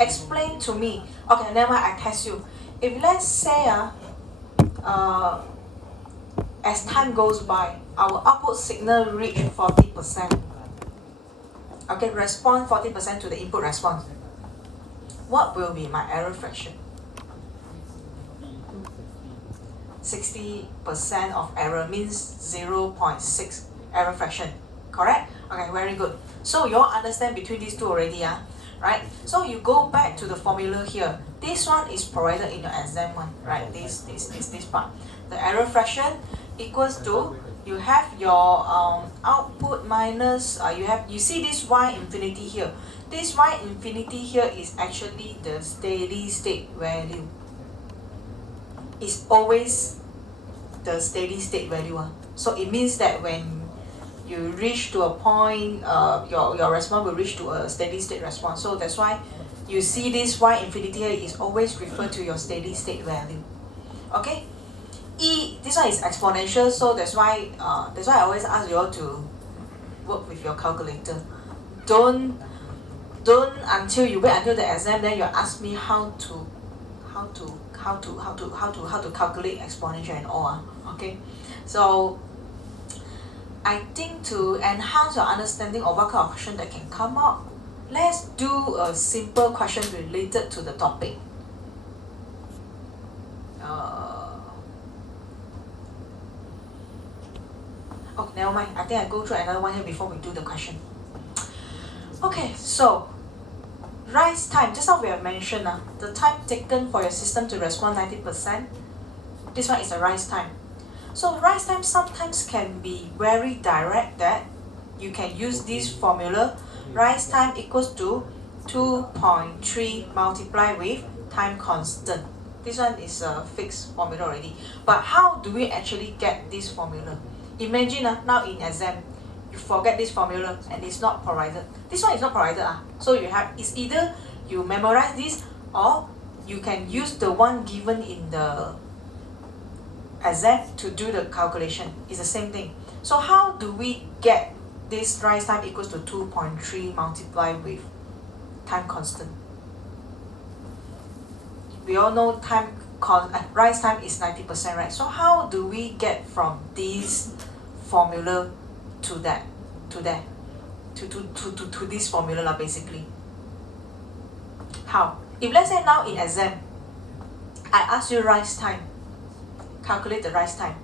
explain to me. Okay, never mind, I test you. If let's say as time goes by, our output signal reach 40%. Okay, respond 40% to the input response. What will be my error fraction? 60% of error means 0.6 error fraction. Correct? Okay, very good. So you all understand between these two already, right? So you go back to the formula here. This one is provided in your exam one, right? This part. The error fraction equals to, you have your output minus, you see this y infinity here. This y infinity here is actually the steady state value. It's always the steady state value. So it means that when you reach to a point, your response will reach to a steady state response. So that's why you see this y infinity here is always referred to your steady state value. Okay? This one is exponential, so that's why I always ask you all to work with your calculator. Don't until you wait until the exam, then you ask me how to calculate exponential and all. Okay, so I think to enhance your understanding of what kind of question that can come up, let's do a simple question related to the topic. Oh, never mind. I think I go through another one here before we do the question. Okay, so rise time. Just now we have mentioned the time taken for your system to respond 90%. This one is the rise time. So rise time sometimes can be very direct, that you can use this formula. Rise time equals to 2.3 multiplied with time constant. This one is a fixed formula already. But how do we actually get this formula? Imagine now in exam, you forget this formula and it's not provided. This one is not provided. So it's either you memorize this or you can use the one given in the exam to do the calculation. It's the same thing. So how do we get this rise time equals to 2.3 multiplied with time constant? We all know rise time is 90%, right? So how do we get from this formula to this formula basically? How? If let's say now in exam, I ask you rise time, calculate the rise time,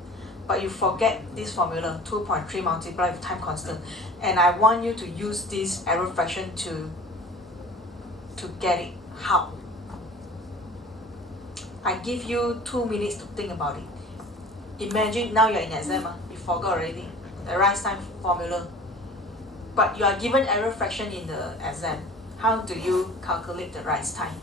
but you forget this formula, 2.3 multiplied with time constant, and I want you to use this error fraction to get it. How? I give you 2 minutes to think about it. Imagine now you're in exam, you forgot already the rise time formula, but you are given error fraction in the exam. How do you calculate the rise time?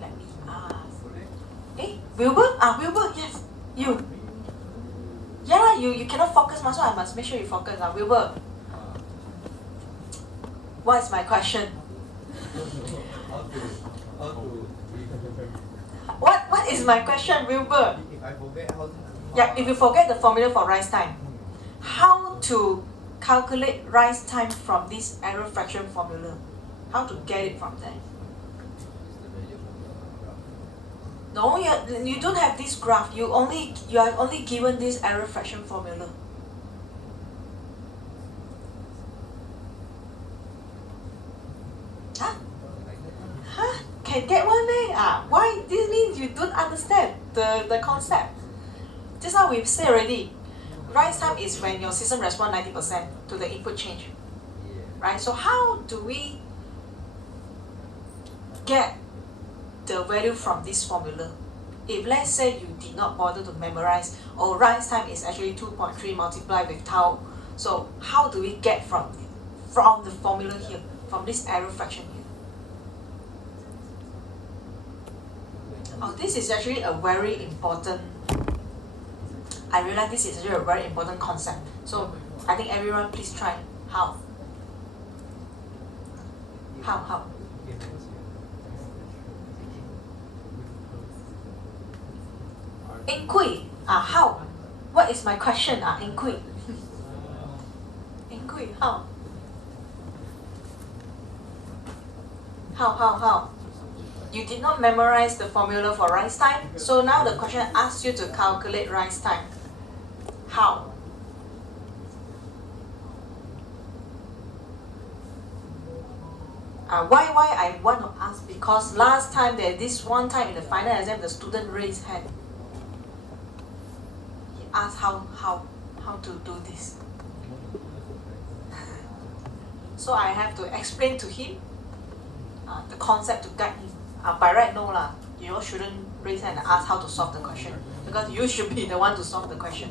Let me ask. Wilbur? Wilbur, yes, you. Yeah, you cannot focus, so I must make sure you focus. Wilbur, what is my question? What is my question, Wilbur? Yeah, if you forget the formula for rise time, how to calculate rise time from this error fraction formula? How to get it from there? No, you don't have this graph. You are only given this error fraction formula. Can get one day? Why? This means you don't understand the concept. Just now we've said already, rise time is when your system responds 90% to the input change. Right? So how do we get the value from this formula? If let's say you did not bother to memorize, rise time is actually 2.3 multiplied with tau. So how do we get from the formula here, from this error fraction here? This is actually a very important, I realize this is actually a very important concept. So I think everyone please try. How? Inquiry. How? What is my question? Inquiry. Kui, how? How? You did not memorize the formula for rise time, so now the question asks you to calculate rise time. How? Why I want to ask? Because last time this one time in the final exam, the student raised hand. He asked how to do this. So I have to explain to him the concept to guide him. By right, no lah. You all shouldn't raise hand and ask how to solve the question, because you should be the one to solve the question.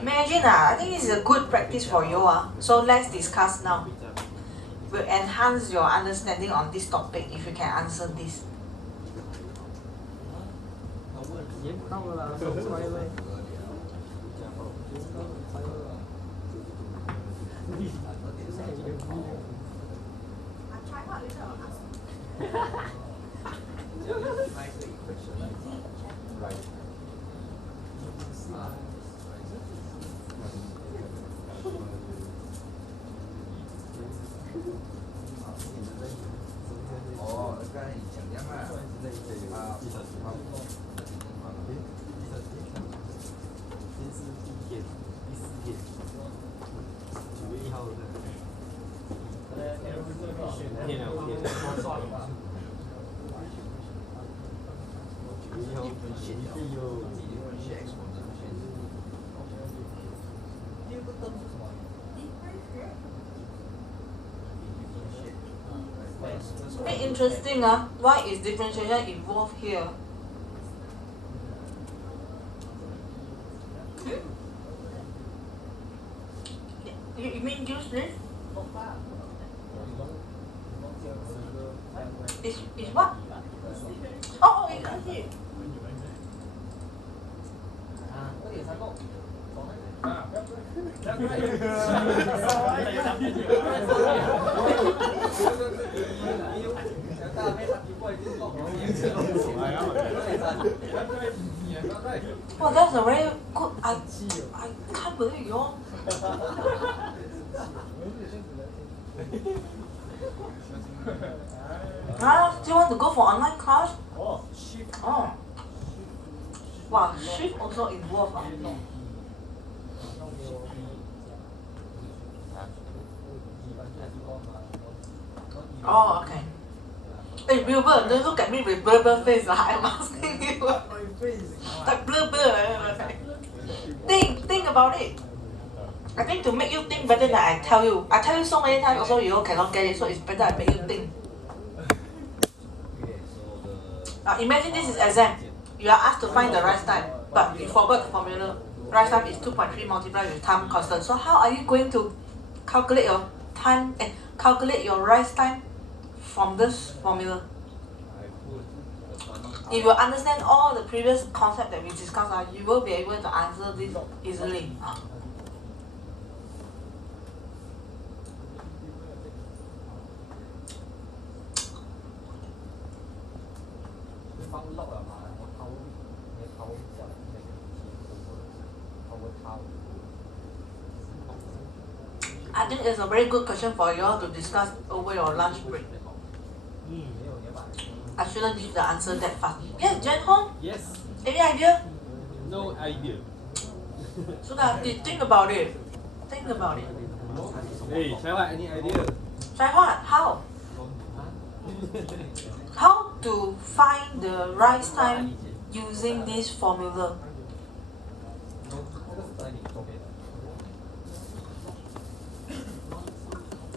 Imagine, I think this is a good practice for you. So let's discuss now. Will enhance your understanding on this topic if you can answer this. Very interesting. Why is differentiation involved here? You mean use this? Is what? Oh, I see. Well, that's a very good. I can't believe you all. Still want to go for online class? Oh. Wow, shift also involved. Oh, okay. Hey, Wilbur, don't look at me with blur face. I'm asking you. Like blur. Think about it. I think to make you think better than I tell you. I tell you so many times also you all cannot get it, so it's better I make you think. Now imagine this is exam. You are asked to find the rise time, but you forgot the formula. Rise time is 2.3 multiplied with time constant. So how are you going to calculate your time and calculate your rise time from this formula? If you understand all the previous concepts that we discussed, you will be able to answer this easily. I think it's a very good question for you all to discuss over your lunch break. I shouldn't give the answer that fast. Yes, Jen Hong? Yes. Any idea? No idea. So that think about it. Think about it. Hey, Chaiwa, any idea? Try what? How? How to find the rise time using this formula?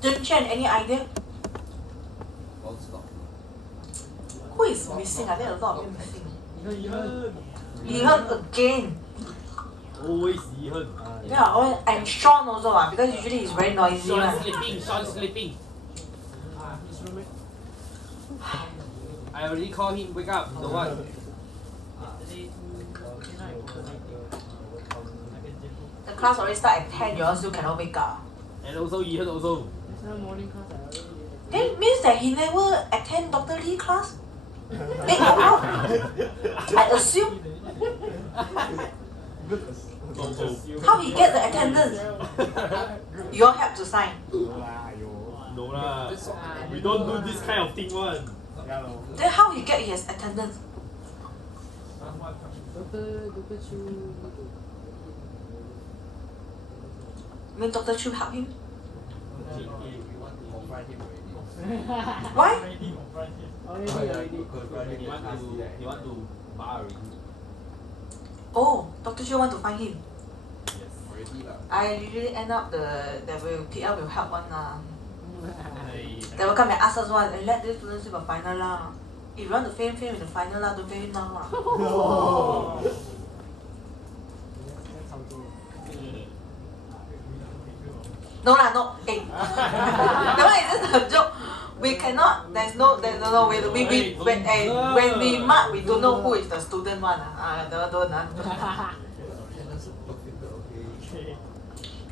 Jun Chen, any idea? Who is missing? I think a lot of you missing. Yihen again. Always Yihen. Yeah, and Sean also because usually he's very noisy Sean one. sleeping, Sean sleeping. I already called him, wake up, don't want. The class already start at 10, you all still cannot wake up. And also Yihen also. Then means that he never attend Dr. Lee class? Hey, I assume. How he get the attendance? You all have to sign. No lah, we don't do this kind of thing one. Then how he get his attendance? When Dr. Chu help him? Why? He want to bar already. Oh, Dr. Chu want to find him. Yes, already lah. I usually end up the PL will help one lah. They will come and ask us one, and let this student sleep a final lah. If you want to fail in the final lah, don't fail him now lah. No lah, no. Hey. That one is just a joke. We cannot. There's no. When we mark, we don't know who is the student one. Don't.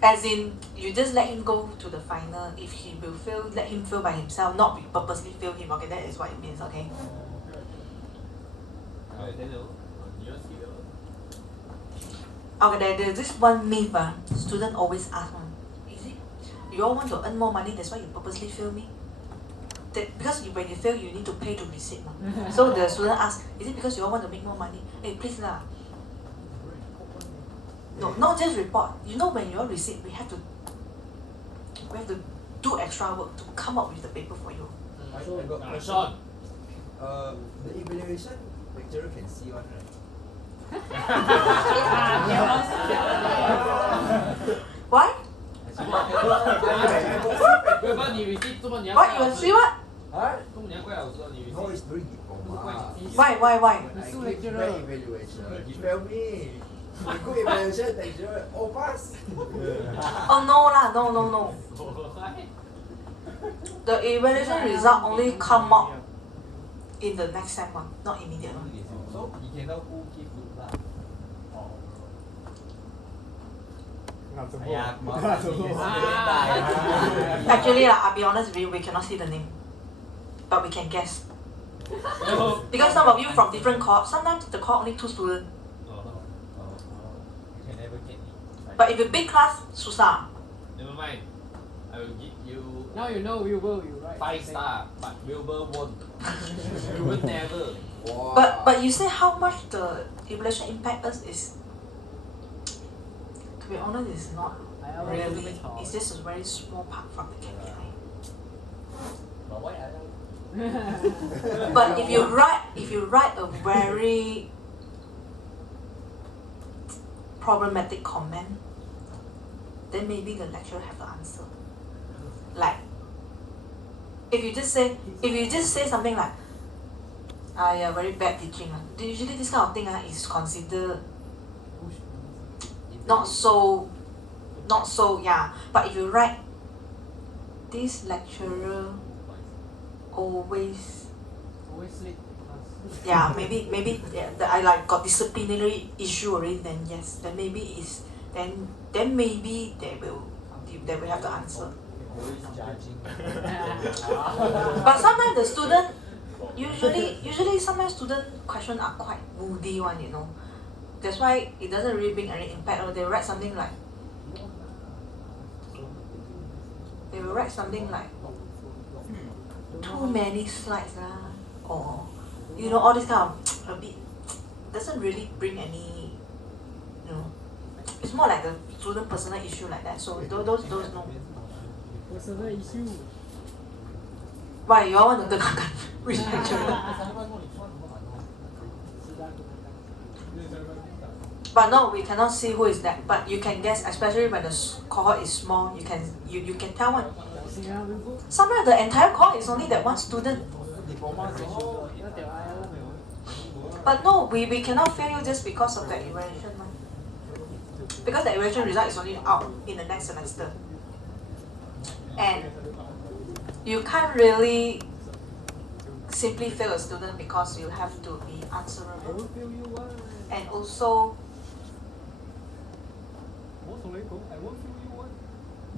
As in, you just let him go to the final. If he will fail, let him fail by himself, not purposely fail him. Okay, that is what it means. Okay. Okay, there's this one myth. Student always ask one. Is it you all want to earn more money? That's why you purposely fail me. Because when you fail, you need to pay to receipt. So the student asks, is it because you all want to make more money? Hey, please lah. No, not just report. You know when you all receipt, we have to do extra work to come up with the paper for you. Sean. The evaluation lecturer can see one, right? Why? What you want to see what? Huh? No, it's during diploma. Why? I give bad evaluation. He failed me. Good evaluation, lecturer, all pass. Oh no lah, no. The evaluation result only come out in the next sem one, not immediate one. So he can know who give good lah. Actually lah, I'll be honest with you, we cannot see the name, but we can guess. Because some of you from different cohort, sometimes the cohort only 2 students. But if a big class, susah. Never mind. I will give you. Now you know Wilbur, you right? 5 star, but Wilbur won't. Wilbur never. Wow. But you say how much the evaluation impact us is. To be honest, it's not really. It's just a very small part from the KPI. But if you write a very problematic comment, then maybe the lecturer have to answer. Like, if you just say something like, yeah, very bad teaching. Usually this kind of thing is considered not so yeah. But if you write, this lecturer always sleep. yeah, maybe yeah, I like got disciplinary issue already, then yes, then maybe is then maybe they will have to answer. But sometimes the student usually sometimes student question are quite moody one, you know. That's why it doesn't really bring any impact. Or they write something like too many slides or you know, all this kind of a bit doesn't really bring any, you know, it's more like a student personal issue like that. So those no. Personal issue. Why you all want to talk which lecturer? But no, we cannot see who is that. But you can guess, especially when the cohort is small. You can tell one. Sometimes the entire cohort is only that one student. But no, we cannot fail you just because of the evaluation. Because the evaluation result is only out in the next semester. And you can't really simply fail a student because you have to be answerable. And also,